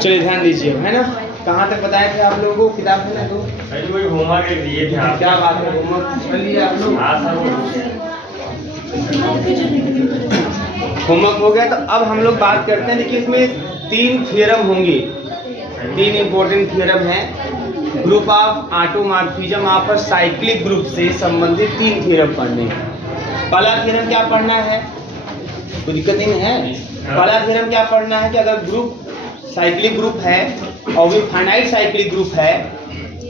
चलिए ध्यान दीजिए, है ना। कहाँ तक बताए थे आप लोगों को? किताब है ना तो होमवर्क दिए थे आप। क्या बात है, होमवर्क कर लिए आप लोग? होमवर्क हो गया। तो अब हम लोग बात करते हैं। देखिए इसमें 3 थ्योरम होंगे, 3 इंपॉर्टेंट थ्योरम हैं। Group of automorphism of cyclic group से संबंधित 3 थ्योरम पढ़ने हैं। पहला थ्योरम क्या पढ़ना है? कोई दिक्कत नहीं है। पहला थ्योरम क्या पढ़ना है कि अगर ग्रुप साइक्लिक ग्रुप है और भी फाइनाइट साइक्लिक ग्रुप है,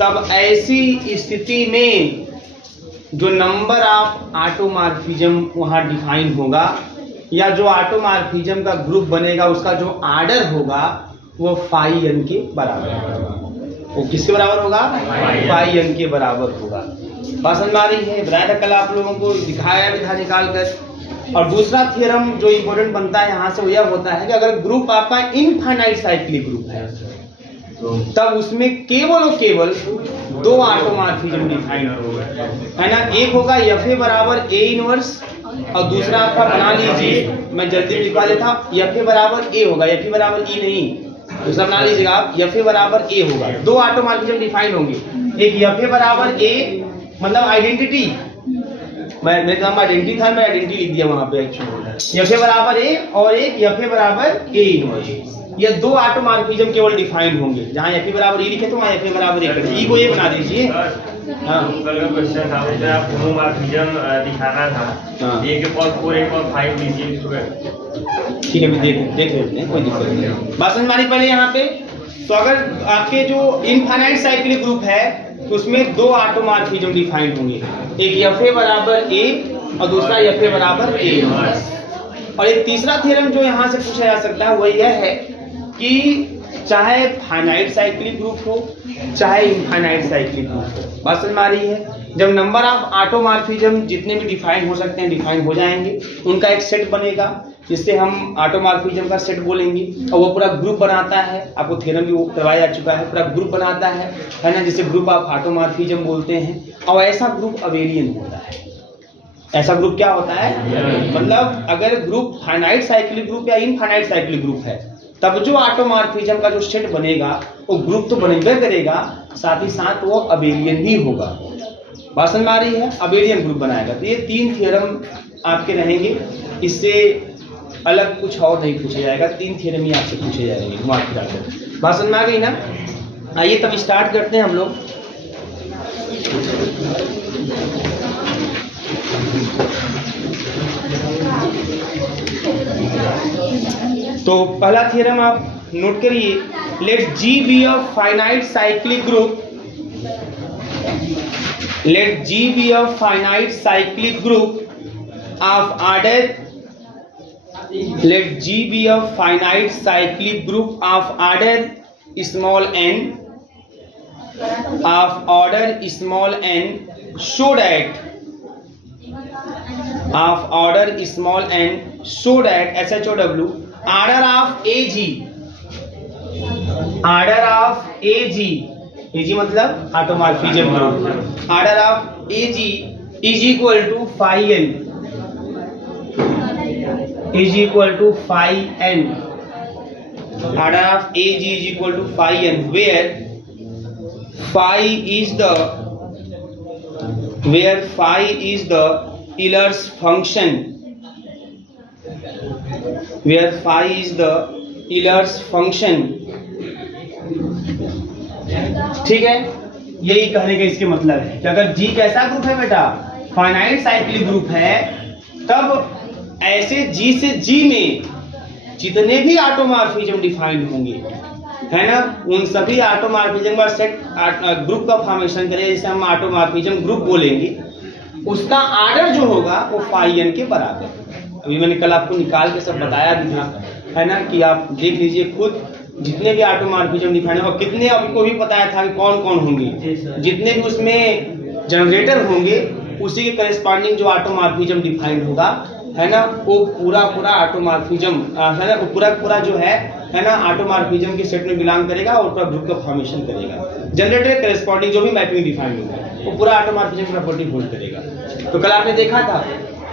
तब ऐसी स्थिति में जो नंबर ऑफ ऑटोमॉर्फिज्म वहां डिफाइन होगा, या जो ऑटोमॉर्फिज्म का ग्रुप बनेगा उसका जो आर्डर होगा वो फाई n के बराबर होगा। वो किसके बराबर होगा? फाई n के बराबर होगा। बात समझ में आ रही है? बताया था कल आप लोगों को, दिखाया भी था निकाल कर। और दूसरा थ्योरम जो इंपॉर्टेंट बनता है यहाँ से वो यह होता है कि अगर ग्रुप आपका इनफाइनाइट साइक्लिक ग्रुप है, तब उसमें केवल और केवल 2 ऑटोमॉर्फिज्म डिफाइन होगा, है ना। एक होगा FA बराबर A इनवर्स, और दूसरा आपका बना लीजिए, मैं जल्दी में लिखवा देता, FA बराबर A होगा, FA बराबर E नहीं। दूसरा बना लीजिएगा आप, FA बराबर A होगा। 2 ऑटोमॉर्फिज्म डिफाइन होंगे। एक FA बराबर A मतलब आइडेंटिटी, मेरे नाम आइडेंटिटी था, मैं आइडेंटिटी लिख दिया वहां पे एक्चुअली। FA बराबर A और एक FA बराबर A इनवर्स, ये 2 ऑटोमॉर्फिज्म केवल डिफाइन होंगे। जहाँ FA बराबर E लिखे तो वहाँ FA बराबर A कर दीजिए। E को ये बना दीजिए। हाँ, कल का क्वेश्चन था मुझे, आप होमोमॉर्फिज्म दिखाना था। A के पावर 4 A के पावर 5 लीजिए। ठीक है, देख लेते हैं, कोई दिक्कत नहीं। बात समझ में आ रही पहले यहाँ पे? तो अगर आपके जो इनफाइनाइट साइक्लिक ग्रुप है उसमें 2 ऑटोमॉर्फिज्म डिफाइन होंगे। एक FA बराबर A और दूसरा FA बराबर A। और एक तीसरा थ्योरम जो यहाँ से पूछा जा सकता है वो यह है कि चाहे फाइनाइट साइक्लिक ग्रुप हो चाहे इनफाइनाइट साइक्लिक ग्रुप हो, बात समझ में आ रही है? जब नंबर ऑफ ऑटोमॉर्फिज्म जितने भी डिफाइन हो सकते हैं डिफाइन हो जाएंगे, उनका एक सेट बनेगा जिससे हम ऑटोमॉर्फिज्म का सेट बोलेंगे, और वो पूरा ग्रुप बनाता है। आपको थ्योरम भी वो करवाया जा चुका है, पूरा ग्रुप बनाता है ना, जिसे ग्रुप ऑफ ऑटोमॉर्फिज्म बोलते हैं। और ऐसा ग्रुप अबेलियन होता है। ऐसा ग्रुप क्या होता है? मतलब अगर ग्रुप फाइनाइट साइक्लिक ग्रुप या इनफाइनाइट साइक्लिक ग्रुप है, तब जो ऑटोमॉर्फिज्म का जो सेट बनेगा वो ग्रुप तो बनेगा करेगा, साथ ही साथ वो अबेलियन भी होगा। बात समझ में आ रही है? अबेलियन ग्रुप बनाएगा। तो ये 3 थ्योरम आपके रहेंगे, इससे अलग कुछ और नहीं पूछा जाएगा। 3 थ्योरम ही आपसे पूछे जाएंगे घुमा फिरा कर। बात समझ में आ गई ना? आइए तब स्टार्ट करते हैं हम लोग। तो पहला थ्योरम आप नोट करिए, let G be a finite cyclic group, let G be a finite cyclic group of order, let G be a finite cyclic group of order small n, of order small n, so that of order small n, so that SHOW order of AG, order of AG, AG मतलब automorphism group, order of AG is equal to phi n, is equal to phi n. Order of AG is equal to phi n, where phi is the Euler's function, where phi is the Euler's function। ठीक है, यही कहने का इसके मतलब है कि अगर G कैसा ग्रुप है बेटा? फाइनाइट साइक्लिक ग्रुप है, तब ऐसे G से G में जितने भी ऑटोमॉर्फिज्म डिफाइंड होंगे, है ना, उन सभी ऑटोमॉर्फिज्म का सेट ग्रुप का फॉर्मेशन करें, जिसे हम ऑटोमॉर्फिज्म ग्रुप बोलेंगे। उसका आर्डर जो होगा वो फाई n के बराबर। अभी मैंने कल आपको निकाल के सब बताया भी था, है ना, कि आप देख लीजिए खुद जितने भी ऑटोमॉर्फिज्म डिफाइंड, और कितने आपको भी बताया था कि कौन कौन होंगे, जितने भी उसमें जनरेटर होंगे उसी के करस्पॉन्डिंग जो ऑटोमॉर्फिज्म डिफाइंड होगा, है ना, वो पूरा ऑटोमॉर्फिज्म, है ना, वो पूरा जो है ना, ऑटोमॉर्फिज्म के सेट में बिलोंग करेगा और पूरा ग्रुप का फॉर्मेशन करेगा। जनरेटर करस्पॉन्डिंग जो भी मैपिंग डिफाइंड होगा वो पूरा ऑटोमॉर्फिज्म प्रॉपर्टी होल्ड करेगा। तो कल आपने देखा था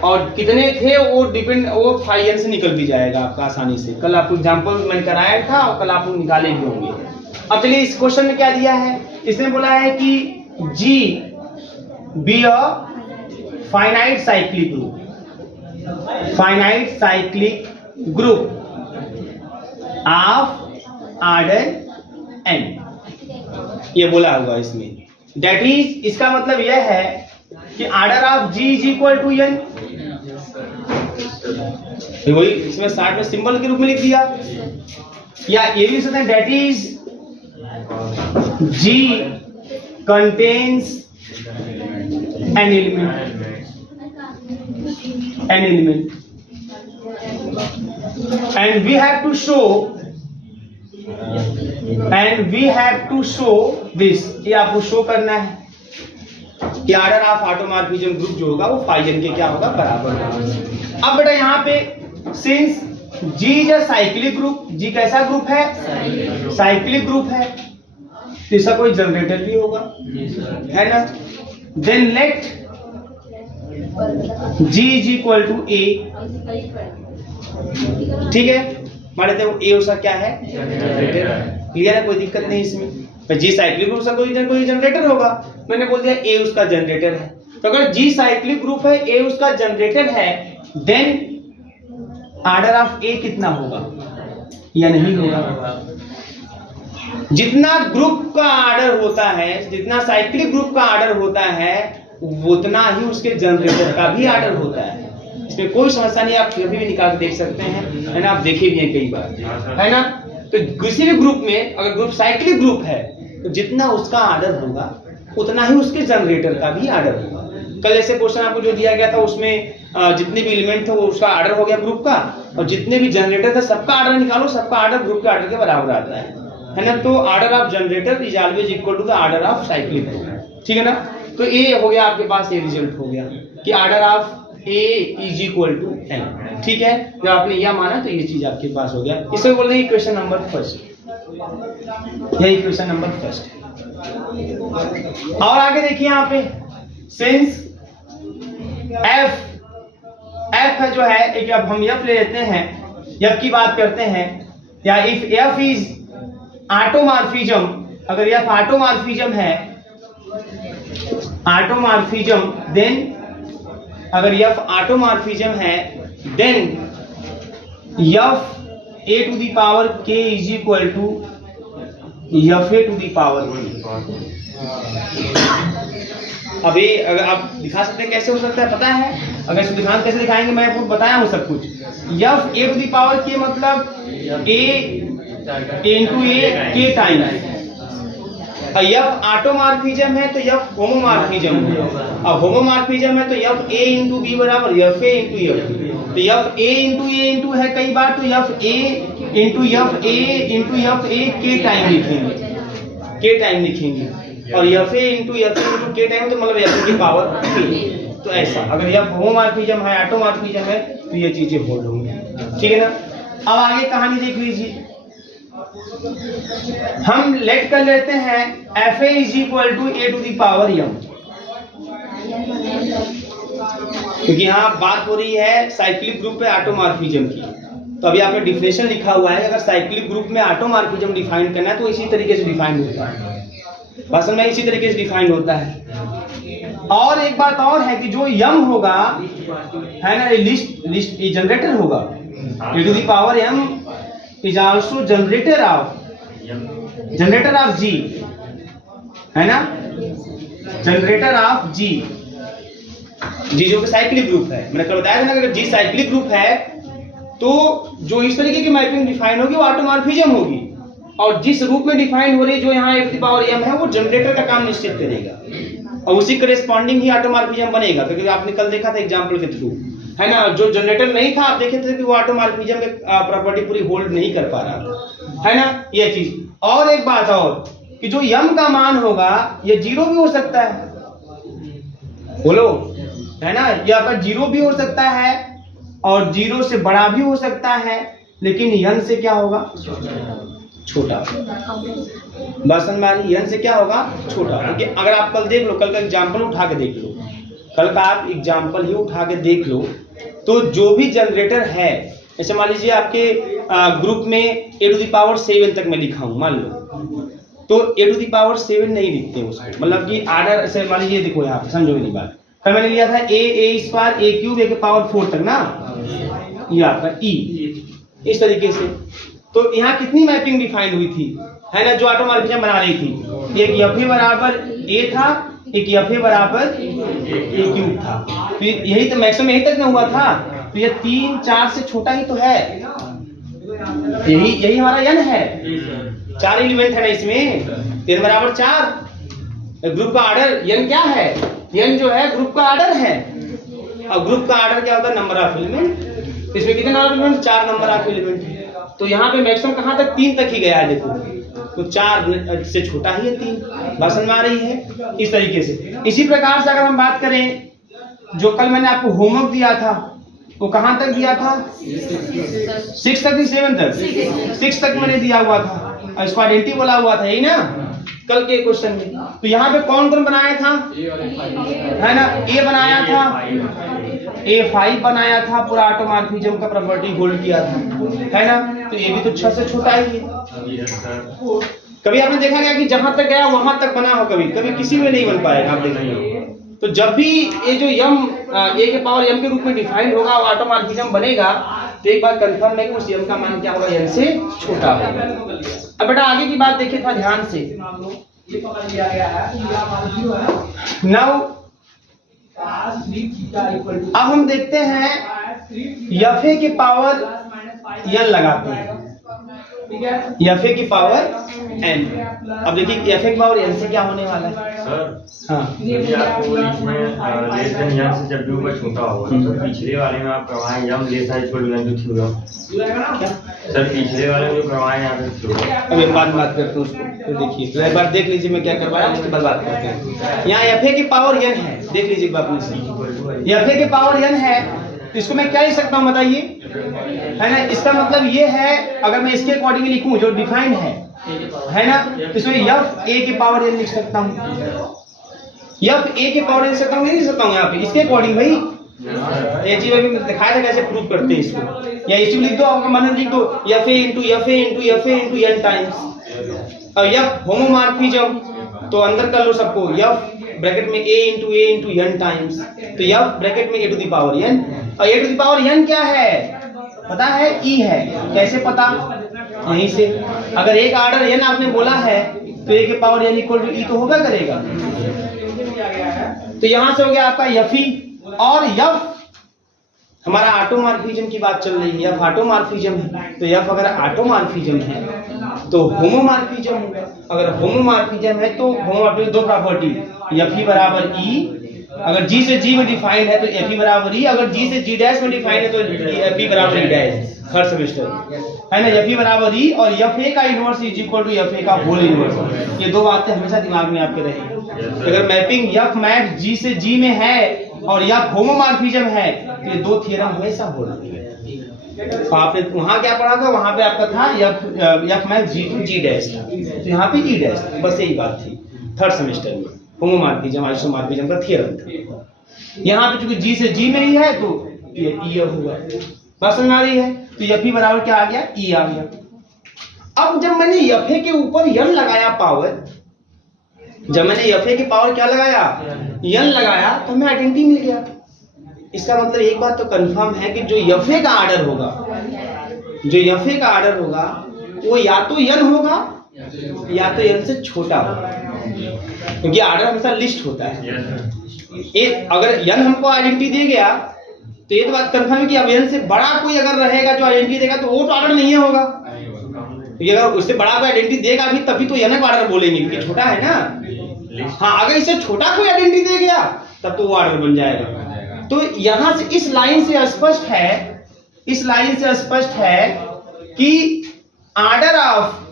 और कितने थे वो डिपेंड, वो फाई एन से निकल भी जाएगा आपका आसानी से। कल आपको एग्जाम्पल मैंने कराया था और कल आप लोग निकाले भी होंगे। अब चलिए इस क्वेश्चन में क्या दिया है, इसने बोला है कि G be a finite cyclic group, finite cyclic group of order n, ये बोला हुआ इसमें। दैट इज, इसका मतलब यह है कि order of G is equal to n, वही इसमें साथ में सिंबल के रूप में लिख दिया, या ये भी सकते हैं that is G contains an element, an element, and we have to show, and we have to show this, ये आपको शो करना है कि ऑर्डर ऑफ ऑटोमॉर्फिज्म ग्रुप जो होगा वो फाई n के क्या होगा, बराबर होगा। अब बेटा यहाँ पे since G is a cyclic group, G कैसा ग्रुप है, साइक्लिक ग्रुप है, तो इसका कोई जनरेटर भी होगा, है ना। Then let G is equal to A, ठीक है, मान लेते हैं A उसका क्या है, जनरेटर। क्लियर है, कोई दिक्कत नहीं इसमें। तो G साइक्लिक ग्रुप का कोई जनरेटर होगा, मैंने बोल दिया A उसका जनरेटर है। तो अगर G साइक्लिक ग्रुप है, A उसका जनरेटर है, देन ऑर्डर ऑफ A कितना होगा या नहीं होगा। जितना ग्रुप का ऑर्डर होता है, जितना साइक्लिक ग्रुप का ऑर्डर होता है, उतना ही उसके जनरेटर का भी ऑर्डर होता है। इसमें कोई समस्या नहीं, आप कभी भी निकाल के देख सकते हैं, है ना, आप देखे भी हैं कई बार, है ना। तो किसी भी ग्रुप में अगर ग्रुप साइक्लिक ग्रुप है तो जितना उसका ऑर्डर होगा उतना ही उसके जनरेटर का भी ऑर्डर होगा। कल ऐसे क्वेश्चन आपको जो दिया गया था उसमें जितने भी एलिमेंट थे वो उसका ऑर्डर हो गया ग्रुप का, और जितने भी जनरेटर थे सबका ऑर्डर निकालो, सबका ऑर्डर ग्रुप के ऑर्डर के बराबर आता है ना। तो order of generator is always equal to the order of cyclic group, ठीक है ना। तो ये हो गया आपके पास, ये रिजल्ट हो गया कि order of A is equal to n, ठीक है। जब आपने यह माना तो ये चीज आपके पास हो गया। इसे बोल रहे हैं इक्वेशन नंबर फर्स्ट, यही इक्वेशन नंबर फर्स्ट। और आगे देखिए यहाँ पे सिंस f है जो है, एक अब हम f ले लेते हैं, f की बात करते हैं, या इफ f इज ऑटोमॉर्फिज्म, अगर f ऑटोमॉर्फिज्म है, ऑटोमॉर्फिज्म, देन अगर f ऑटोमॉर्फिज्म है, then f a to the power k is equal to f a to the power k। अभी अगर आप दिखा सकते हैं कैसे हो सकता है, पता है, अगर इसको दिखाना कैसे दिखाएंगे, मैं आपको बताया हूँ सब कुछ। f a to the power k मतलब a into a k time, और f ऑटोमॉर्फिज्म है तो f होमोमॉर्फिज्म है, और होमोमॉर्फिज्म है तो f a इंटू b बराबर f a इंटू f। तो f a इंटू है कई बार, तो f a into f a into f a k time लिखेंगे, k टाइम लिखेंगे, और f a into f a into k time तो मतलब f की पावर k। तो ऐसा अगर f होमोमॉर्फिज्म है, ऑटोमॉर्फिज्म है, तो ये चीजें होल्ड होंगी, ठीक है ना। अब आगे कहानी देख लीजिए, हम लेट कर लेते हैं f a is equal to a to the power m, क्योंकि यहाँ बात हो रही है साइक्लिक ग्रुप पे ऑटोमॉर्फिज्म की। तो अभी आपने डिफिनेशन लिखा हुआ है, अगर साइक्लिक ग्रुप में ऑटोमॉर्फिज्म डिफाइन करना है तो इसी तरीके से डिफाइन होता है, भाषण में इसी तरीके से डिफाइन होता है। और एक बात और है कि जो m होगा, है ना, लिस्ट जनरेटर होगा, A to the power m is also generator of G, है ना, जनरेटर ऑफ G जो कि साइक्लिक ग्रुप है। मैंने कल बताया था ना, अगर G साइक्लिक ग्रुप है तो जो इस तरीके की मैपिंग डिफाइन होगी वो ऑटोमॉर्फिज्म होगी, और जिस रूप में डिफाइन हो रही है जो यहाँ e to the power m है वो जनरेटर का काम निश्चित करेगा, और उसी करेस्पॉन्डिंग ही ऑटोमॉर्फिज्म बनेगा। क्योंकि आपने कल देखा था एग्जांपल के थ्रू, है ना, जो जनरेटर नहीं था आप देखे थे कि वो ऑटोमॉर्फिज्म के प्रॉपर्टी पूरी होल्ड नहीं कर पा रहा, है ना, ये चीज। और एक बात और कि जो m का मान होगा ये 0 भी हो सकता है, बोलो, है ना, ये आपका 0 भी हो सकता है और 0 से बड़ा भी हो सकता है, लेकिन n से क्या होगा, छोटा। बस समझ में आ रही, n से क्या होगा, छोटा। क्योंकि अगर आप कल देख लो, कल का एग्जाम्पल उठा के देख लो, कल का आप एग्जाम्पल ही उठा के देख लो, तो जो भी जनरेटर है, जैसे मान लीजिए आपके ग्रुप में a⁻7 तक मैं लिखा हूँ मान लो, तो a⁻7 नहीं लिखते उसको, मतलब कि आर्डर ऐसे मान लीजिए, देखो यहाँ पे समझो मेरी बात, कल मैंने लिया था a² a³ a⁻4 तक ना, ये आपका e इस तरीके से। तो यहाँ कितनी मैपिंग डिफाइंड हुई थी, है ना, जो ऑटोमॉर्फिज्म बना रही थी, एक fa बराबर a था, एक fa बराबर a³ था, तो यही तो मैक्सिमम यही तक ना हुआ था, तो ये 3 4 से छोटा ही तो है, यही हमारा n है, 4 एलिमेंट है ना इसमें, 3 बराबर 4। ग्रुप का ऑर्डर n क्या है, n जो है ग्रुप का ऑर्डर है, और ग्रुप का ऑर्डर क्या होता है, नंबर ऑफ एलिमेंट। इसमें कितने number of element, 4 number of element है, तो यहाँ पे मैक्सिमम कहाँ तक, 3 तक ही गया है, देखो, तो 4 से छोटा ही है 3, बात समझ में आ रही है। इस तरीके से इसी प्रकार से अगर हम बात करें, जो कल मैंने आपको होमवर्क दिया था, वो कहाँ तक दिया था, 6 तक, 7 तक, 6 तक मैंने दिया हुआ था, और इसको आइडेंटिटी बोला हुआ था, यही ना कल के क्वेश्चन में। तो यहाँ पे कौन कौन बनाया था, है ना, ए बनाया था, A5 बनाया था, पूरा ऑटोमॉर्फिज्म का प्रॉपर्टी होल्ड किया था, है ना, तो ये भी तो 6 से छोटा ही है। कभी आपने देखा गया कि जहां तक गया वहां तक बना हो, कभी कभी किसी में नहीं बन पाएगा, आप देखेंगे। तो जब भी ये जो यम a⁻m के रूप में डिफाइंड होगा और ऑटोमॉर्फिज्म बनेगा, तो एक बात कंफर्म है कि उस यम का मान क्या होगा, n से छोटा होगा। अब बेटा आगे की बात देखिए थोड़ा ध्यान से। नाउ अब हम देखते हैं fa की पावर n लगाते हैं, fa की पावर n। अब देखिए fa की पावर n से क्या होने वाला है सर, हाँ, यदि आपको इसमें लेस देन यम से जब भी ऊपर छोटा होगा, तो पिछले वाले में आप प्रवाह यम लेस है इक्वल टू यम जो थ्योरम, सर पिछले वाले में जो प्रवाह यहाँ पे थ्योरम। अब एक बात करते हैं उसको, तो देखिए तो एक बार देख लीजिए मैं क्या करवाया, उसके बाद बात करते हैं। यहाँ fa की पावर n है, देख लीजिए एक बार अपने से, fa की पावर n है, तो इसको मैं क्या लिख सकता हूँ बताइए, है ना, इसका मतलब ये है, अगर मैं इसके अकॉर्डिंग लिखूं जो डिफाइंड है ना, तो इसमें f a की पावर n लिख सकता हूँ, f a की पावर n लिख सकता हूँ, नहीं लिख सकता हूँ यहाँ पे, इसके अकॉर्डिंग भाई ये चीज अभी दिखाया था कैसे प्रूव करते हैं इसको, या इसी लिख दो, आपका मन लिख दो fa into n टाइम्स, और f होमोमॉर्फिज्म, तो अंदर कर लो सबको, f ब्रैकेट में a into n टाइम्स, तो f ब्रैकेट में a to the power n, और a to the power n क्या है पता है, e है। कैसे पता, यहीं से, अगर एक ऑर्डर n आपने बोला है तो a के power n equal to e तो होगा करेगा। तो यहां से हो गया आपका fe, और f हमारा ऑटोमॉर्फिज्म की बात चल रही है, f ऑटोमॉर्फिज्म है, तो f अगर ऑटोमॉर्फिज्म है तो होमोमॉर्फिज्म होगा, अगर होमोमॉर्फिज्म है तो होमोमॉर्फिज्म दो प्रॉपर्टी, fe बराबर e, अगर g से g में डिफाइंड है तो fe बराबर e, अगर g से g डैश में डिफाइंड है तो fe बराबर e डैश, हर सेमेस्टर है ना, fe बराबर e, और fa का inverse is equal to fa का होल इनवर्स। ये दो बातें हमेशा दिमाग में आपके रहेंगी। अगर मैपिंग f मैप g से g में है और f होमोमॉर्फिज्म है, तो ये दो थ्योरम हमेशा होल्ड होंगे। तो आपने वहां क्या पढ़ा था, वहां पे आपका था f map g to g dash था, तो यहाँ पे e डैश था, बस यही बात थी थर्ड सेमेस्टर में, होमोमॉर्फिज्म आइसोमॉर्फिज्म का थ्योरम था। यहाँ पे चूंकि g से g में ही है तो ये e होगा, बात समझ आ रही है। तो fe बराबर क्या आ गया, e आ गया। अब जब मैंने fa के ऊपर n लगाया पावर, जब मैंने fa की पावर क्या लगाया, n लगाया, तो हमें आइडेंटिटी मिल गया। इसका मतलब एक बात तो कंफर्म है कि जो fa का ऑर्डर होगा, जो fa का ऑर्डर होगा वो या तो n होगा या तो n से छोटा होगा, क्योंकि ऑर्डर हमेशा लिस्ट होता है। एक अगर n हमको आइडेंटिटी दे गया तो ये तो बात कंफर्म है कि अब n से बड़ा कोई अगर रहेगा जो आइडेंटिटी देगा तो वो तो ऑर्डर नहीं होगा, क्योंकि अगर उससे बड़ा कोई आइडेंटिटी देगा भी तभी तो n का ऑर्डर बोलेंगे, क्योंकि छोटा है ना। हाँ, अगर इससे छोटा कोई आइडेंटिटी दे गया तब तो वो ऑर्डर बन जाएगा। तो यहां से इस लाइन से स्पष्ट है, इस लाइन से स्पष्ट है कि ऑर्डर ऑफ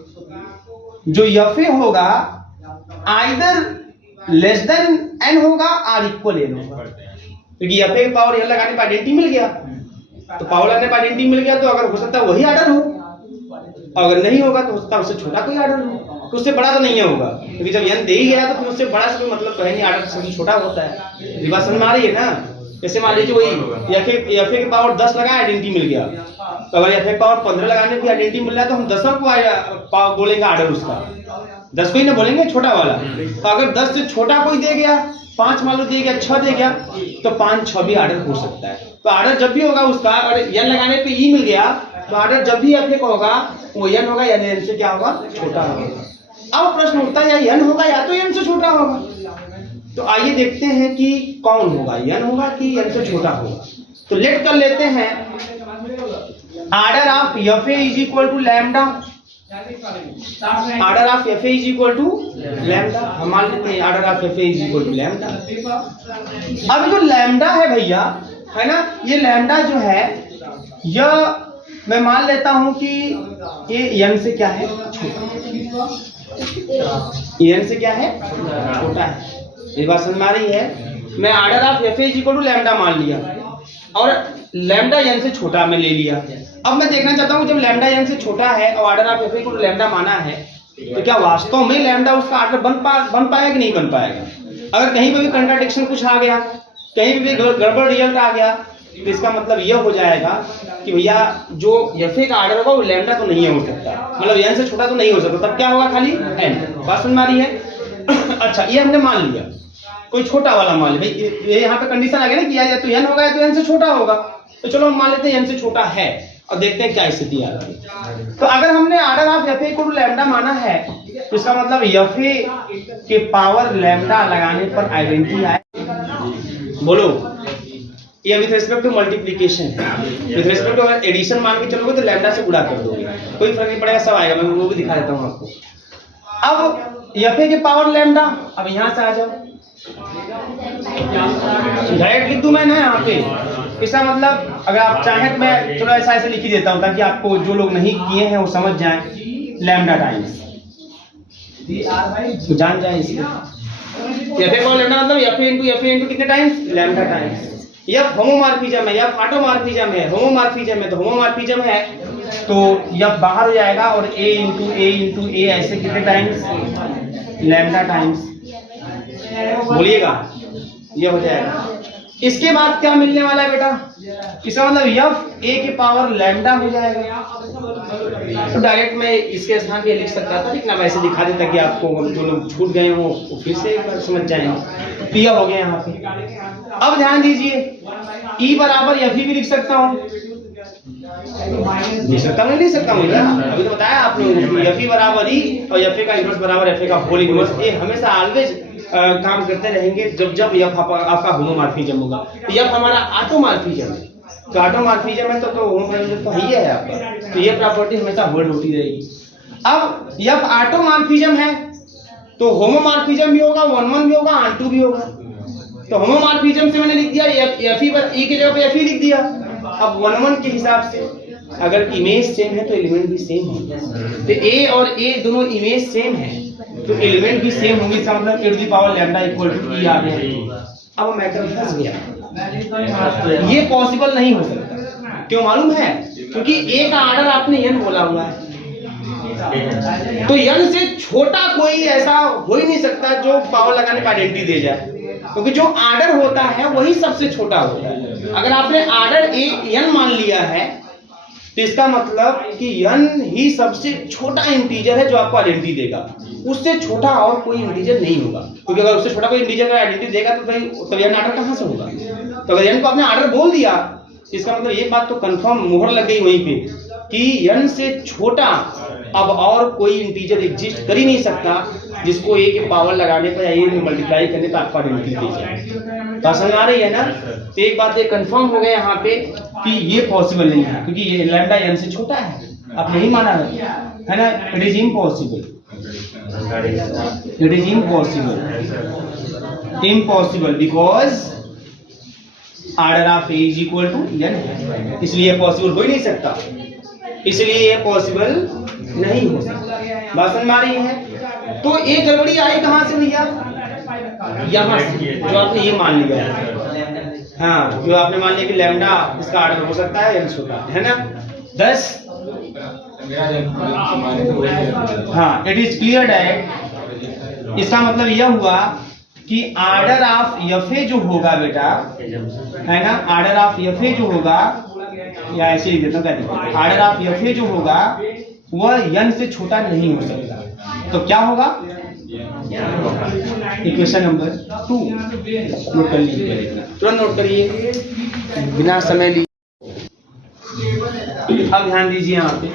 जो fa होगा आइदर लेस देन n होगा और इक्वल n होगा, क्योंकि fa की पावर n लगाने पर आइडेंटिटी मिल गया, तो पावर लगाने पर आइडेंटिटी मिल गया, तो अगर हो सकता है वही ऑर्डर हो, अगर नहीं होगा तो उसका उससे छोटा कोई आर्डर हो, तो उससे बड़ा तो नहीं होगा, क्योंकि जब n दे ही गया तो फिर उससे बड़ा से कोई मतलब तो है नहीं, आर्डर सबसे छोटा होता है। ये बात समझ में आ रही है ना? जैसे मान लीजिए वही एफ ए के पावर 10 लगाए आइडेंटिटी मिल गया, तो अगर एफ ए पावर 15 लगाने भी आइडेंटिटी मिल रहा है तो हम 10 को बोलेंगे आर्डर उसका, 10 को ही ना बोलेंगे छोटा वाला। तो अगर 10 से छोटा कोई दे गया, 5 मान लो दे गया, 6 दे गया, तो 5 6 भी आर्डर हो सकता है। तो आर्डर जब भी होगा उसका, और n लगाने पे ई मिल गया, तो आर्डर जब भी एफ ए का होगा वो n होगा या n से क्या होगा, छोटा होगा। अब प्रश्न उठता है या n होगा या तो n से छोटा होगा। तो आइए देखते हैं कि कौन होगा, n होगा कि n से छोटा होगा। तो लेट कर लेते हैं order of f a is equal to lambda, order of f a is equal to lambda, हम मान लेते हैं order of f a is equal to lambda. अब जो लैम्डा है भैया, है ना, ये लैम्डा जो है यह मैं मान लेता हूं कि ये n से क्या है, छोटा, ये n से क्या है, छोटा है। ये बात समझ में आ रही है? मैं order of f a is equal to lambda मान लिया और लैम्डा n से छोटा में ले लिया। अब मैं देखना चाहता हूँ जब लैम्डा n से छोटा है और order of f a equal to lambda माना है, तो क्या वास्तव में लैम्डा उसका आर्डर बन पाएगा कि नहीं बन पाएगा। अगर कहीं पर भी कंट्राडिक्शन कुछ आ गया, कहीं भी गड़बड़ रिजल्ट आ गया, तो इसका मतलब यह हो जाएगा कि भैया जो एफ ए का आर्डर होगा वो लैम्डा तो नहीं हो सकता, मतलब n से छोटा तो नहीं हो सकता, तब क्या होगा, खाली n। बात समझ में आ रही है? अच्छा, ये हमने मान लिया, कोई छोटा वाला मान लिया भाई, ये यहाँ पे कंडीशन आ गया ना कि या तो n होगा या तो n से छोटा होगा। तो चलो हम मान लेते हैं n से छोटा है और देखते हैं क्या स्थिति आ रही है। तो अगर हमने आर्डर ऑफ एफ ए को लैम्डा माना है, तो इसका मतलब एफ ए के पावर लैम्डा लगाने पर आइडेंटिटी आए, बोलो, ये विद रिस्पेक्ट टू मल्टीप्लिकेशन है। विद रिस्पेक्ट टू अगर एडिशन मान के चलोगे तो लैम्डा से गुणा कर दोगे, कोई फर्क नहीं पड़ेगा, सब आएगा, मैं वो भी दिखा देता हूँ आपको। अब एफ ए के पावर लैम्डा, अब यहाँ से आ जाओ, डायरेक्ट लिख दूं मैं ना यहाँ पे, इसका मतलब अगर आप चाहें तो मैं चलो ऐसा ऐसे लिख ही देता हूँ ताकि आपको जो लोग नहीं किए हैं वो समझ जाएं। लैम्डा टाइम्स तो जान जाए इसलिए एफ ए पावर लैम्डा मतलब एफ ए इनटू कितने times, lambda times. F homomorphism है, एफ ऑटोमॉर्फिज्म है, होमोमॉर्फिज्म है तो होमोमॉर्फिज्म है तो एफ बाहर हो जाएगा और ए इंटू ए ऐसे कितने टाइम्स, लैम्डा टाइम्स, बोलिएगा, ये हो जाएगा। इसके बाद क्या मिलने वाला है बेटा, इसका मतलब एफ ए के पावर लैम्डा हो जाएगा। तो डायरेक्ट मैं इसके स्थान पे लिख सकता था, लेकिन अब ऐसे दिखा देता कि आपको जो लोग छूट गए हो वो फिर से एक बार समझ जाएंगे। तो यह हो गया यहाँ पे। अब ध्यान दीजिए, ई बराबर एफ भी लिख सकता हूँ, लिख सकता हूँ, नहीं लिख सकता हूँ क्या, अभी तो बताया आप लोगों को, एफ बराबर ई और एफ का इनवर्स बराबर एफ का होल इनवर्स। ये हमेशा ऑलवेज काम करते रहेंगे जब एफ आपका होमोमॉर्फिज्म होगा। तो एफ हमारा ऑटोमॉर्फिज्म है, तो ऑटोमॉर्फिज्म है तो होमोमॉर्फिज्म तो ही है आपका, तो ये प्रॉपर्टी हमेशा होल्ड होती रहेगी। अब एफ ऑटोमॉर्फिज्म है तो होमोमॉर्फिज्म भी होगा, 1 1 भी होगा, 2 भी होगा। तो होमोमॉर्फिज्म से मैंने लिख दिया एफ ई पर, ई की जगह पे एफ ई लिख दिया। अब 1 1 के हिसाब से अगर इमेज सेम है तो एलिमेंट भी सेम है, तो ए और ए दोनों इमेज सेम है तो एलिमेंट भी सेम होंगे, इसका मतलब e to the power lambda equal to e आ गया। अब मैटर फंस गया, ये पॉसिबल नहीं हो सकता, क्यों मालूम है, क्योंकि ए का आर्डर आपने n बोला हुआ है, तो n से छोटा कोई ऐसा हो ही नहीं सकता जो पावर लगाने पर आइडेंटिटी दे जाए, क्योंकि जो आर्डर होता है वही सबसे छोटा होता है। अगर आपने आर्डर n मान लिया है तो इसका मतलब कि n ही सबसे छोटा इंटीजर है जो आपको आइडेंटिटी देगा, उससे छोटा और कोई इंटीजर नहीं होगा, क्योंकि अगर उससे छोटा कोई इंटीजर का आइडेंटिटी देगा तो भाई तब n आर्डर कहाँ से होगा। तो अगर n को आपने आर्डर बोल दिया, इसका मतलब ये बात तो कंफर्म मोहर लग गई वहीं पे कि n से छोटा अब और कोई इंटीजर एग्जिस्ट कर ही नहीं सकता जिसको a के पावर लगाने पर या a में मल्टीप्लाई करने पर आपका आइडेंटिटी दे जाए। तो समझ आ रही है ना। तो एक बात ये कंफर्म हो गया यहाँ पे कि ये पॉसिबल नहीं है, क्योंकि ये लैम्डा n से छोटा है, आप नहीं माना है ना। It is impossible, it is impossible because order of a is equal to n, इसलिए पॉसिबल हो ही नहीं सकता, इसलिए ये पॉसिबल नहीं हो सकता। बात समझ में आ रही है। तो एक गड़बड़ी आई कहां से भैया, यहाँ से, जो आपने ये मान लिया है, हाँ, जो आपने मान लिया कि लैम्डा इसका आर्डर हो सकता है n छोटा है ना। 10 हाँ, इट इज क्लियर दैट, इसका मतलब यह हुआ कि आर्डर ऑफ एफ जो होगा बेटा, है ना, आर्डर ऑफ एफ जो होगा, या ऐसे ही देता हूँ, आर्डर ऑफ एफ जो होगा वह n से छोटा नहीं हो सकता। तो क्या होगा, इक्वेशन नंबर 2 नोट कर लीजिए, तुरंत नोट करिए बिना समय लिए। अब ध्यान दीजिए यहाँ पे,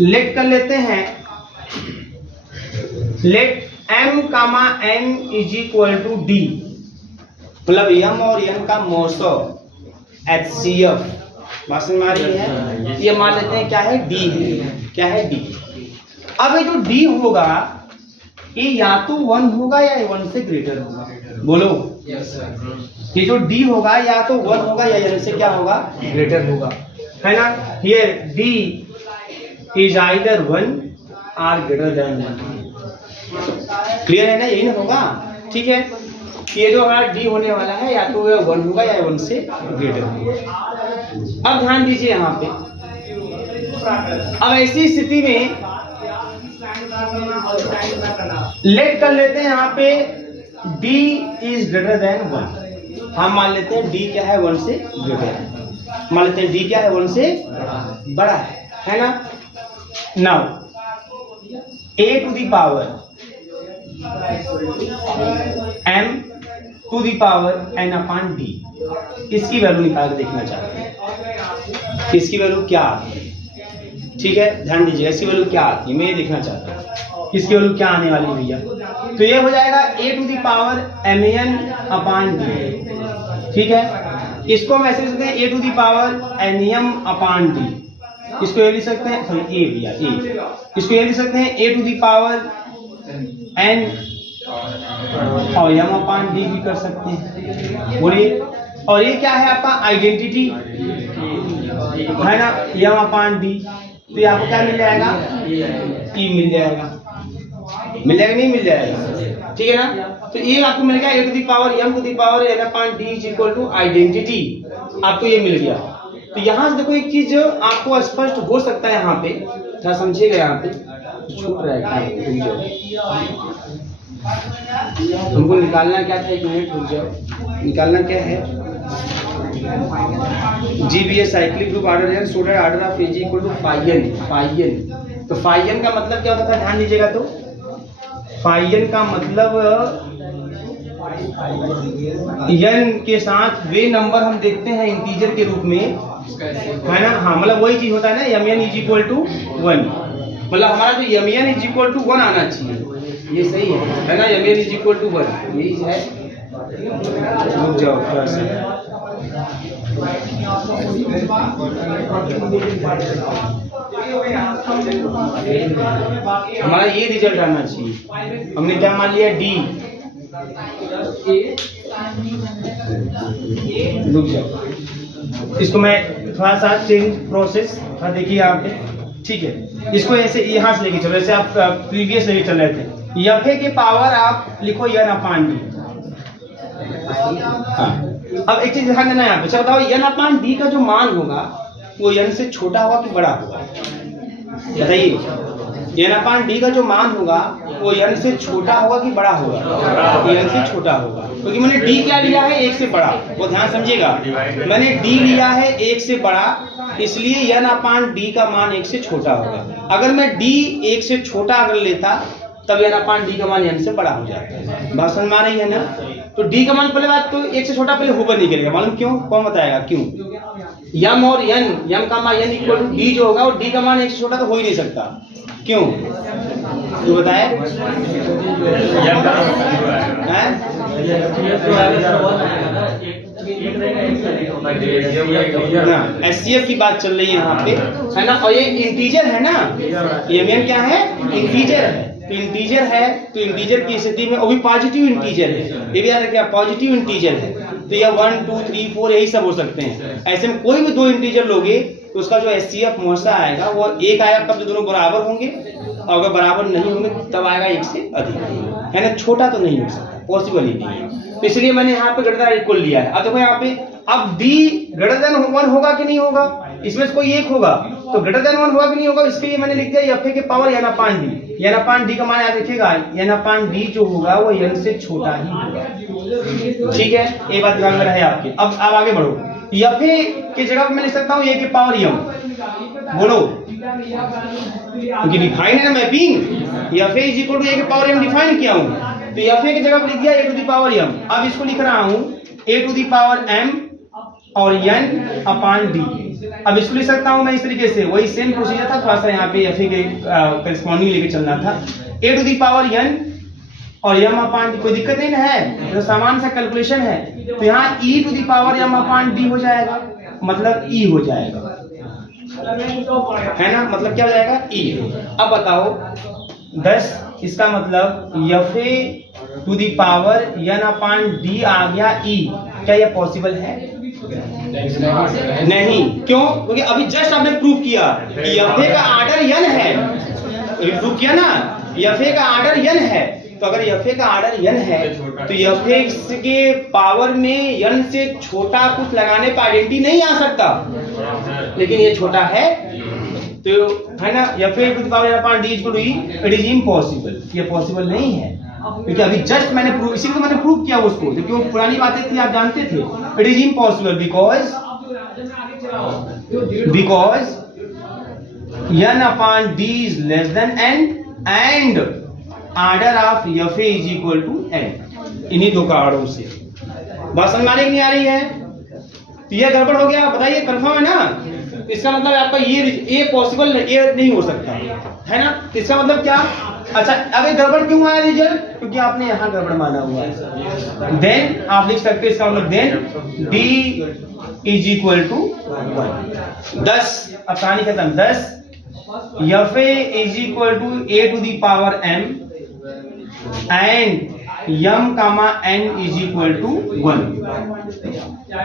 लेट कर लेते हैं, let m comma n is equal to d, मतलब m और n का मौसम HCF, बात समझ में आ रही है। ये मान लेते हैं क्या है, d है, क्या है d। अब ये जो d होगा ये या तो 1 होगा या 1 से ग्रेटर होगा, बोलो। ये जो d होगा या तो 1 होगा या n से क्या होगा, ग्रेटर होगा, है ना। ये d is either 1 or greater than 1, clear है ना, यही ना होगा, ठीक है। ये जो हमारा d होने वाला है या तो 1 होगा या 1 से ग्रेटर होगा। अब ध्यान दीजिए यहाँ पे, अब ऐसी स्थिति में लेट कर लेते हैं यहाँ पे d इज ग्रेटर देन 1, हम मान लेते हैं d क्या है, 1 से ग्रेटर है, मान लेते हैं d क्या है, 1 से बड़ा है ना। Now a to the power m to the power n upon d, इसकी वैल्यू निकाल के देखना चाहते हैं, इसकी वैल्यू क्या आती है, ठीक है। ध्यान दीजिए, इसकी वैल्यू क्या आती है, मैं ये देखना चाहता हूँ इसकी वैल्यू क्या आने वाली है भैया। तो ये हो जाएगा a to the power mn upon d, ठीक है। इसको हम ऐसे लिख सकते हैं a to the power nm upon d, इसको ये लिख सकते हैं, सॉरी a भैया a, इसको ये लिख सकते हैं a to the power n और m अपॉन d भी कर सकते हैं, बोलिए। और ये क्या है आपका आइडेंटिटी, है ना, m अपॉन d, तो ये आपको क्या मिल जाएगा, e मिल जाएगा, मिल जाएगा नहीं मिल जाएगा, ठीक है ना। तो ये आपको मिल गया a to the power m to the power n upon d is equal to identity, आपको ये मिल गया। तो यहाँ से देखो एक चीज आपको स्पष्ट हो सकता है, यहाँ पे थोड़ा समझिएगा, यहाँ पे छूट रहा है, तुमको निकालना क्या था, एक मिनट रुक जाओ, निकालना क्या है, GBA साइक्लिक ग्रुप ऑर्डर है, so that order of AG equal to phi n। तो phi n का मतलब क्या होता था, ध्यान दीजिएगा, तो phi n का मतलब n के साथ वे नंबर हम देखते हैं इंटीजर के रूप में, है ना। हाँ, मतलब वही चीज होता है ना, mn इज इक्वल टू 1, मतलब हमारा जो mn इज इक्वल टू 1 आना चाहिए, ये सही है ना, mn इज इक्वल टू 1, यही है। रुक जाओ थोड़ा सा, हमारा ये रिजल्ट आना चाहिए, हमने क्या मान लिया, d। रुक जाओ, इसको मैं थोड़ा सा चेंज प्रोसेस देखिए यहाँ पे, ठीक है। इसको ऐसे यहाँ से लेके चलो, जैसे आप प्रीवियस लेके चल रहे थे, एफ के पावर आप लिखो n अपॉन d। हाँ, अब एक चीज ध्यान देना यहाँ पे, अच्छा बताओ n अपॉन d का जो मान होगा वो n से छोटा होगा कि बड़ा होगा, बताइए। n अपॉन d का जो मान होगा वो n से छोटा होगा कि बड़ा होगा, n से छोटा होगा, क्योंकि मैंने d क्या लिया है, 1 से बड़ा, वो ध्यान समझिएगा, मैंने d लिया है 1 से बड़ा, इसलिए n अपॉन d का मान 1 से छोटा होगा। अगर मैं d 1 से छोटा अगर लेता तब n अपॉन d का मान n से बड़ा हो जाता है, बात समझ में आ रही है ना। तो d का मान पहले बात तो 1 से छोटा पहले होगा नहीं करेगा, मालूम क्यों, कौन बताएगा क्यों, m और n, m का मान n इक्वल टू d जो होगा और d का मान 1 से छोटा तो हो ही नहीं सकता, क्यों, तो बताए HCF की बात चल रही है यहाँ पे, है ना। और ये इंटीजर है ना, ये mn क्या है, इंटीजर है, तो इंटीजर है, तो इंटीजर की स्थिति में वो भी पॉजिटिव इंटीजर है, ये भी याद रखिए, पॉजिटिव इंटीजर है, तो ये 1 2 3 4 यही सब हो सकते हैं। ऐसे में कोई भी दो इंटीजर लोगे तो उसका जो HCF मौसा आएगा वो 1 आएगा तब दोनों बराबर होंगे, और अगर बराबर नहीं होंगे तब आएगा 1 से अधिक, है ना। छोटा तो नहीं हो सकता, पॉसिबल ही नहीं है। तो इसलिए मैंने यहाँ पे ग्रेटर देन इक्वल लिया है। अब देखो यहाँ पे, अब d ग्रेटर देन 1 होगा कि नहीं होगा, इसमें से कोई एक होगा, तो ग्रेटर देन 1 होगा कि नहीं होगा, इसके लिए मैंने लिख दिया fa के power n upon d। n upon d का मान याद रखिएगा, n अपान d जो होगा वो n से छोटा ही होगा। ठीक है, ये बात ध्यान में रहे आपके। अब आगे बढ़ो, fa की जगह पे मैं लिख सकता हूँ a के पावर m, बोलो, क्योंकि डिफाइन है ना mapping, fa is equal to a के पावर m डिफाइन किया हूँ, तो fa की जगह पे लिख दिया a to the power m। अब इसको लिख रहा हूँ a to the power m और n अपान d। अब इसको लिख सकता हूँ मैं इस तरीके से, वही सेम प्रोसीजर था, थोड़ा सा यहाँ पे fa के करस्पॉन्डिंग लेके चलना था। a to the power n और m अपान d, कोई दिक्कत नहीं ना है, तो सामान सा कैलकुलेशन है, तो यहाँ e to the power m upon d हो जाएगा, मतलब e हो जाएगा, है ना, मतलब क्या हो जाएगा e। अब बताओ 10, इसका मतलब fa to the power n upon d आ गया e। क्या यह पॉसिबल है? नहीं, क्यों? क्योंकि अभी जस्ट आपने प्रूव किया कि fa का आर्डर n है, प्रूव किया ना, fa का आर्डर n है, तो अगर fa का आर्डर n है तो fa के पावर में n से छोटा कुछ लगाने पर आइडेंटिटी नहीं आ सकता, लेकिन ये छोटा है, तो है ना, fa to the power n upon d equal to e, it is impossible, ये पॉसिबल नहीं है, क्योंकि अभी जस्ट मैंने प्रूव, इसी को मैंने प्रूव किया उसको, क्योंकि वो पुरानी बातें थी, आप जानते थे। It is impossible because n upon d is less than n and order of fa is equal to n। इन्हीं दो कारणों से। बात समझ में नहीं आ रही है? तो ये गड़बड़ हो गया, बताइए, कंफर्म है ना? इसका मतलब आपका ये पॉसिबल, ये नहीं हो सकता, है ना? इसका मतलब क्या? अच्छा, अगर गड़बड़ क्यों आया रिजल्ट? क्योंकि आपने यहाँ गड़बड़ माना हुआ है। देन आप लिख सकते हैं इसका मतलब then d is equal to 10, अब कहानी खत्म। 10 fa is equal to a to the power m and m comma n is equal to 1।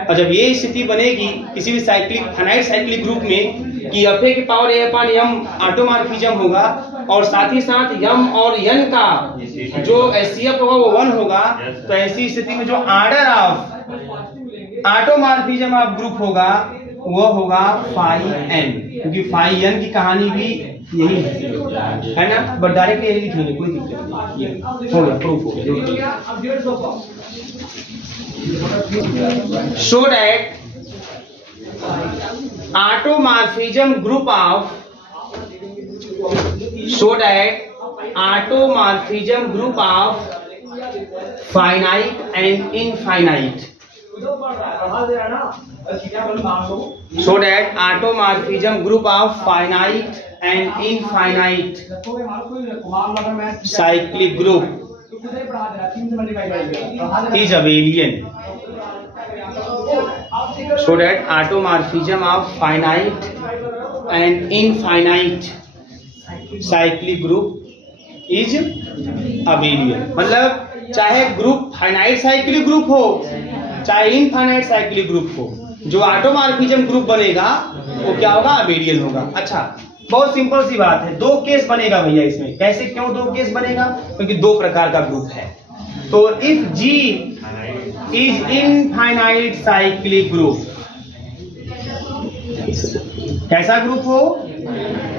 और जब ये स्थिति बनेगी किसी भी साइक्लिक फाइनाइट साइक्लिक ग्रुप में कि fa की power a upon m automorphism होगा और साथ ही साथ m और n का जो HCF होगा वो 1 होगा, तो ऐसी स्थिति में जो order of automorphism of group होगा वो होगा phi n, क्योंकि phi n की कहानी भी यही है ना, बट डायरेक्टली यही लिखेंगे, कोई दिक्कत नहीं, हो गया, प्रूफ हो गया। Show that automorphism group of finite and infinite, so that automorphism group of finite and infinite cyclic group is abelian. So that automorphism of finite and infinite cyclic group is abelian. मतलब चाहे group finite cyclic group हो चाहे infinite cyclic group हो, जो automorphism group बनेगा वो क्या होगा? अबेलियन होगा। अच्छा, बहुत सिंपल सी बात है, 2 केस बनेगा भैया इसमें। कैसे, क्यों 2 केस बनेगा? क्योंकि 2 प्रकार का ग्रुप है। तो if G is infinite cyclic group, कैसा ग्रुप हो?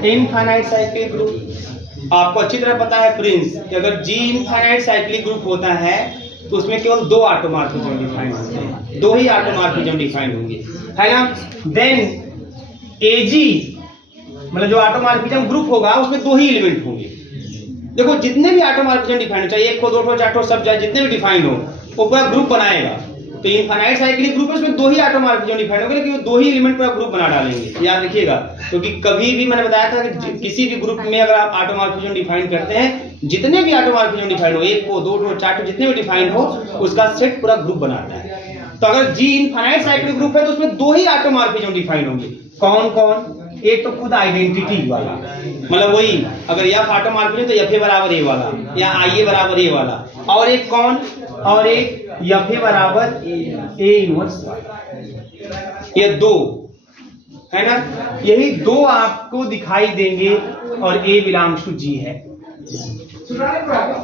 Infinite cyclic group. आपको अच्छी तरह पता है प्रिंस कि अगर G इनफाइनाइट साइक्लिक ग्रुप होता है तो उसमें केवल 2 ऑटोमॉर्फिज्म डिफाइन होंगे, 2 ही ऑटोमॉर्फिज्म डिफाइन होंगे, है ना? देन AG मतलब जो ऑटोमॉर्फिज्म ग्रुप होगा उसमें 2 ही एलिमेंट होंगे। देखो, जितने भी ऑटोमॉर्फिज्म डिफाइन हो, चाहे 1 हो, 2 हो, 4 हो, सब चाहे जितने भी डिफाइन हो, वो पूरा ग्रुप बनाएगा। तो इनफाइनाइट साइक्लिक ग्रुप है, उसमें 2 ही ऑटोमॉर्फिज्म डिफाइन होंगे, लेकिन वो 2 ही एलिमेंट पूरा ग्रुप बना डालेंगे, याद रखिएगा। क्योंकि कभी भी मैंने बताया था कि किसी भी ग्रुप में अगर आप ऑटोमॉर्फिज्म डिफाइन करते हैं, जितने भी ऑटोमॉर्फिज्म डिफाइन हो, 1 हो, 2 हो, 4 हो, जितने भी डिफाइन हो, उसका सेट पूरा ग्रुप बनाता है। तो अगर G इनफाइनाइट साइक्लिक ग्रुप है तो उसमें 2 ही ऑटोमॉर्फिज्म डिफाइन होंगे। कौन कौन? एक तो खुद आइडेंटिटी वाला, मतलब वही अगर F ऑटोमॉर्फिज्म तो FA बराबर A वाला या IA बराबर A वाला, और एक कौन? और एक FA बराबर A इनवर्स वाला। ये 2 है ना, यही 2 आपको दिखाई देंगे और A बिलोंग्स टू G है।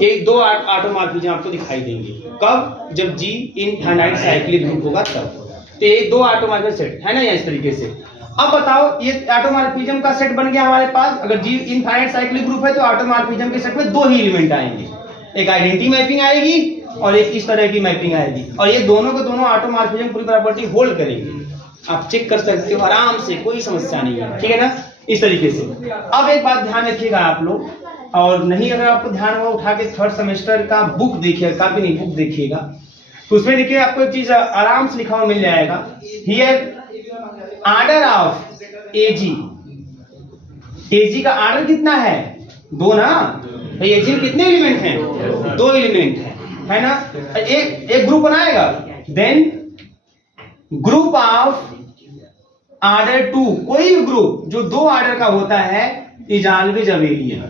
एक 2 ऑटोमॉर्फिज्म आपको दिखाई देंगे। कब? जब G इनफाइनाइट साइक्लिक ग्रुप होगा तब। तो ये दो ऑटोमॉर्फिज्म सेट है ना या इस तरीके से। अब बताओ ये ऑटोमॉर्फिज्म का सेट बन गया हमारे पास। अगर G इनफाइनाइट साइक्लिक ग्रुप है तो ऑटोमॉर्फिज्म के सेट में दो ही एलिमेंट आएंगे, एक आइडेंटिटी मैपिंग आएगी और एक इस तरह की मैपिंग आएगी, और ये दोनों को दोनों ऑटोमॉर्फिज्म पूरी प्रॉपर्टी होल्ड करेंगे। आप चेक कर सकते हो आराम से, कोई समस्या नहीं है, ठीक है ना, इस तरीके से। अब एक बात ध्यान रखिएगा आप लोग, और नहीं अगर आपको ध्यान हुआ उठा के थर्ड सेमेस्टर का बुक देखिएगा, काफी नहीं बुक देखिएगा, तो उसमें देखिए आपको एक चीज आराम से लिखा हुआ मिल जाएगा। हियर ऑर्डर ऑफ एजी, एजी का ऑर्डर कितना है? दो ना, भाई एजी में कितने एलिमेंट हैं? दो एलिमेंट है ना। एक ग्रुप बनाएगा, then group of order two, कोई भी ग्रुप जो दो ऑर्डर का होता है इज ऑलवेज अबेलियन।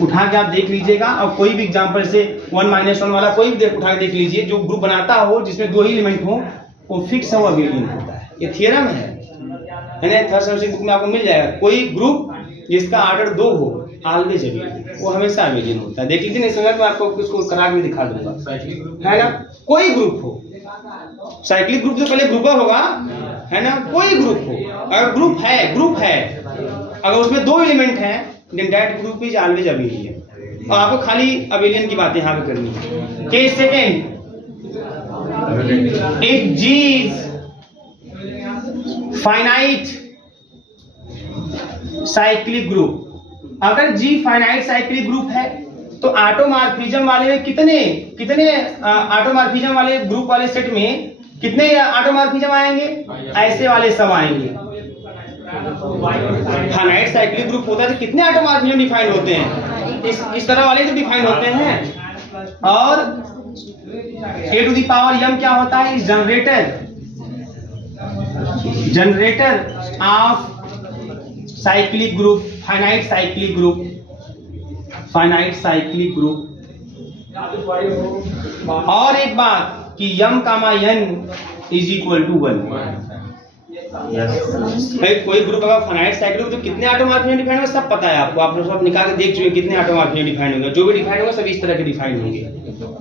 उठा के आप देख लीजिएगा, और कोई भी एग्जांपल से 1-1 वाला कोई भी उठा के देख लीजिए, जो ग्रुप बनाता हो जिसमें दो ही एलिमेंट हो वो फिक्स वो अबेलियन होता है। ये थ्योरम है ना, थर्ड सेमेस्टर बुक में आपको मिल जाएगा। कोई ग्रुप जिसका ऑर्डर दो हो ऑलवेज अबेलियन, वो हमेशा अबेलियन होता है। देख लीजिए, नहीं समझ में आपको उसको करा के दिखा दूंगा, है ना। कोई ग्रुप हो, साइक्लिक ग्रुप तो पहले ग्रुप होगा, है ना, कोई ग्रुप हो, अगर ग्रुप है अगर उसमें दो एलिमेंट हैं then that group is always abelian. और आपको खाली अबेलियन की बातें यहाँ पे करनी है। Case second, if G is finite cyclic group, अगर G फाइनाइट साइक्लिक ग्रुप है तो ऑटोमॉर्फिज्म वाले में कितने ऑटोमॉर्फिज्म वाले ग्रुप वाले सेट में कितने ऑटोमॉर्फिज्म आएंगे? ऐसे वाले सब आएंगे। फाइनाइट साइक्लिक ग्रुप होता है तो कितने ऑटोमॉर्फिज्म डिफाइन होते हैं? इस तरह वाले तो डिफाइन होते हैं। और a to the power m क्या होता है? Is generator of cyclic group, finite cyclic group. और एक बात कि m, n is equal to 1। कोई ग्रुप अगर फाइनाइट साइक्लिक ग्रुप तो कितने ऑटोमॉर्फिज्म डिफाइन होंगे सब पता है आपको, आप लोग सब निकाल के देख चुके कितने ऑटोमॉर्फिज्म डिफाइन होंगे। जो भी डिफाइन होगा सब इस तरह के डिफाइन होंगे,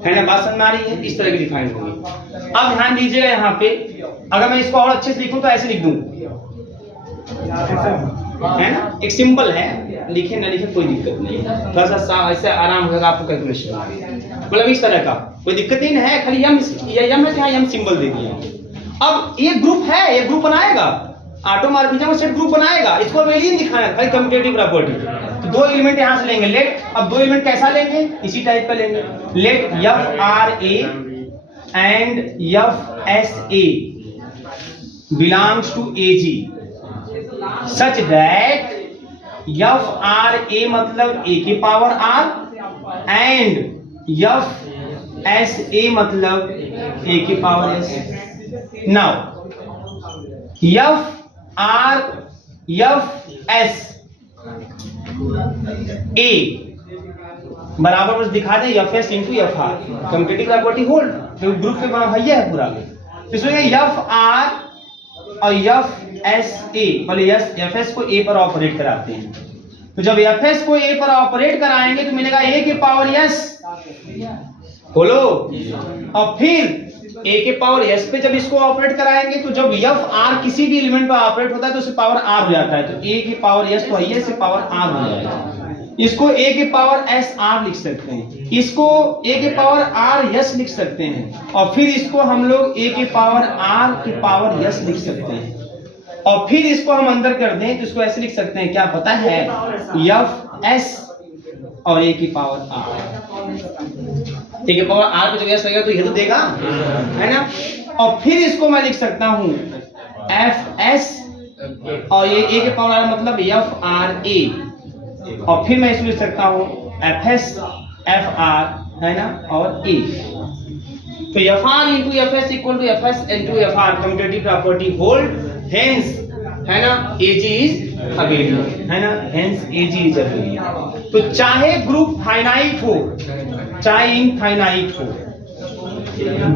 है ना, बात समझ में आ रही है? इस तरह के डिफाइन होंगे। अब ध्यान दीजिएगा यहाँ पे, अगर मैं इसको और अच्छे से लिखूं तो ऐसे लिख दूं, है ना, एक सिंपल है, लिखे ना लिखे कोई दिक्कत नहीं है, थोड़ा सा ऐसे आराम होगा आपको कैलकुलेशन, मतलब इस तरह का कोई दिक्कत ही नहीं है। खाली यम है क्या, यम सिंबल दे दिया। अब ये ग्रुप है, ये ग्रुप बनाएगा, ऑटोमॉर्फिज्म सेट ग्रुप बनाएगा, इसको अबेलियन दिखाना है, खाली कम्यूटेटिव प्रॉपर्टी। तो दो एलिमेंट यहां से लेंगे, लेट, अब दो एलिमेंट कैसा लेंगे? इसी टाइप का लेंगे। Let FRA and FSA belongs to AG such that FRA मतलब A की पावर R एंड FSA मतलब A की power S। Now FS A बराबर बस दिखा दे FS into FR, commutative property hold, तो ग्रुप पे बना भैया है पूरा। इसमें FR और FSA, पहले FS को A पर ऑपरेट कराते हैं, तो जब FS को A पर ऑपरेट कराएंगे तो मिलेगा A के पावर S, बोलो, और फिर A के पावर S पे जब इसको ऑपरेट कराएंगे तो जब FR किसी भी एलिमेंट पर ऑपरेट होता है तो उससे पावर R हो जाता है, तो A के पावर S तो है, से पावर R हो जाएगा। इसको A के पावर SR लिख सकते हैं, इसको A के पावर RS लिख सकते हैं, और फिर इसको हम लोग A के पावर R के पावर S लिख सकते हैं, और फिर इसको हम अंदर कर दें तो इसको ऐसे लिख सकते हैं, क्या पता है, FS और A की पावर R। A के पावर R पे जब S लगेगा तो ये तो देगा, है ना। और फिर इसको मैं लिख सकता हूँ FS और ये A के पावर R मतलब FRA, और फिर मैं इसको लिख सकता हूँ FS FR, है ना, और A। तो FR इंटू FS इक्वल टू FS into FR, commutative property hold, hence, है ना, AG इज अबेलियन, है ना, हेंस AG इज अबेलियन। तो चाहे ग्रुप फाइनाइट हो चाहे इनफाइनाइट हो,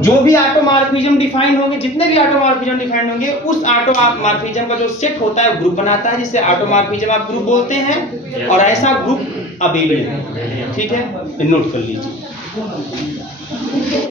जो भी ऑटोमॉर्फिज्म डिफाइन होंगे, जितने भी ऑटोमॉर्फिज्म डिफाइन होंगे, उस ऑटोमॉर्फिज्म का जो सेट होता है ग्रुप बनाता है, जिसे ऑटोमॉर्फिज्म आप ग्रुप बोलते हैं, और ऐसा ग्रुप अबेलियन है। ठीक है, नोट कर लीजिए।